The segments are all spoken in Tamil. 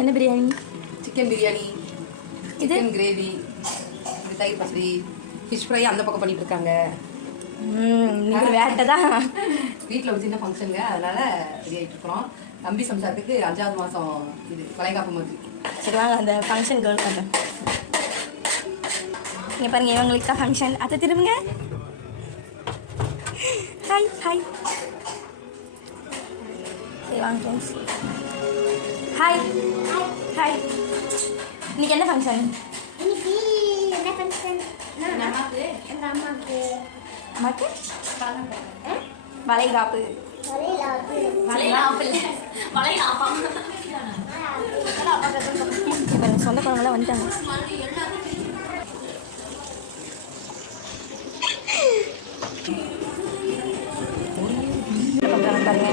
என்ன biryani? Chicken biryani, chicken gravy, இது தயிர் பச்சடி, ஃபிஷ் ஃப்ரை அந்த பக்கம் பண்ணிட்டு இருக்காங்க. நீங்கள் வேட்டை தான். வீட்டில் ஒரு சின்ன ஃபங்க்ஷனுங்க, அதனால ரெடி ஆகிட்டு இருக்கிறோம். தம்பி சம்சாரத்துக்கு 5வது மாதம் இது வளைகாப்பு மாதிரி. சரி வாங்க அந்த ஃபங்க்ஷன் கேர்ள் பண்ண. இங்கே பாருங்க, இவங்களுக்கு தான் ஃபங்க்ஷன். அதை திரும்புங்க. Hi hi. சரி வாங்க ஃப்ரெண்ட்ஸ். Hi hi. இன்னைக்கு என்ன ஃபங்க்ஷன்? இன்னைக்கு என்ன ஃபங்க்ஷன்? அம்மாக்கு வளைகாப்பு. இப்போ எங்கள் சொந்தக்காரங்களாம் வந்துட்டாங்க. பாருங்க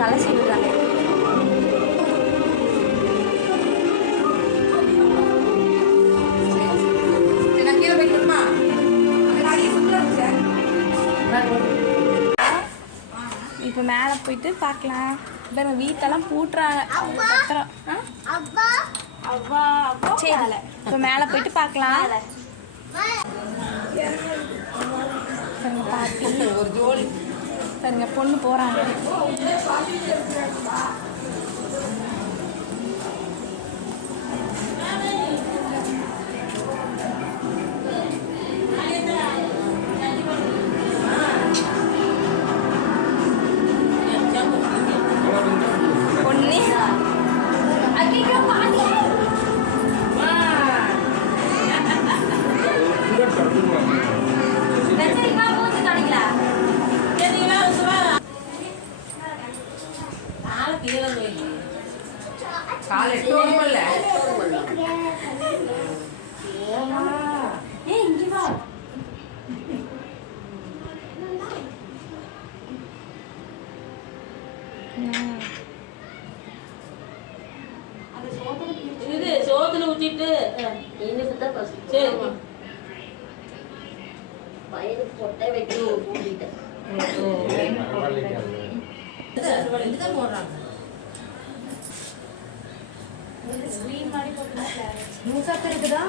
நல்லா செய்வாங்க. இப்போ மேலே போயிட்டு பார்க்கலாம். இப்போ நம்ம வீட்டெல்லாம் பூட்டுறாங்க. சரி இப்போ மேலே போயிட்டு பார்க்கலாம். ஒரு ஜோடி பாருங்க பொண்ணு போகிறாங்க. காலை 8 வரும்ல. இது சோத்துல ஊத்திட்டு இன்னும் தான் ஃபர்ஸ்ட் சரி பையனுக்கு பொட்டை வெட்டி கூட்டிட்டேன். இதுதான் போடுறாங்க. இருக்குதா?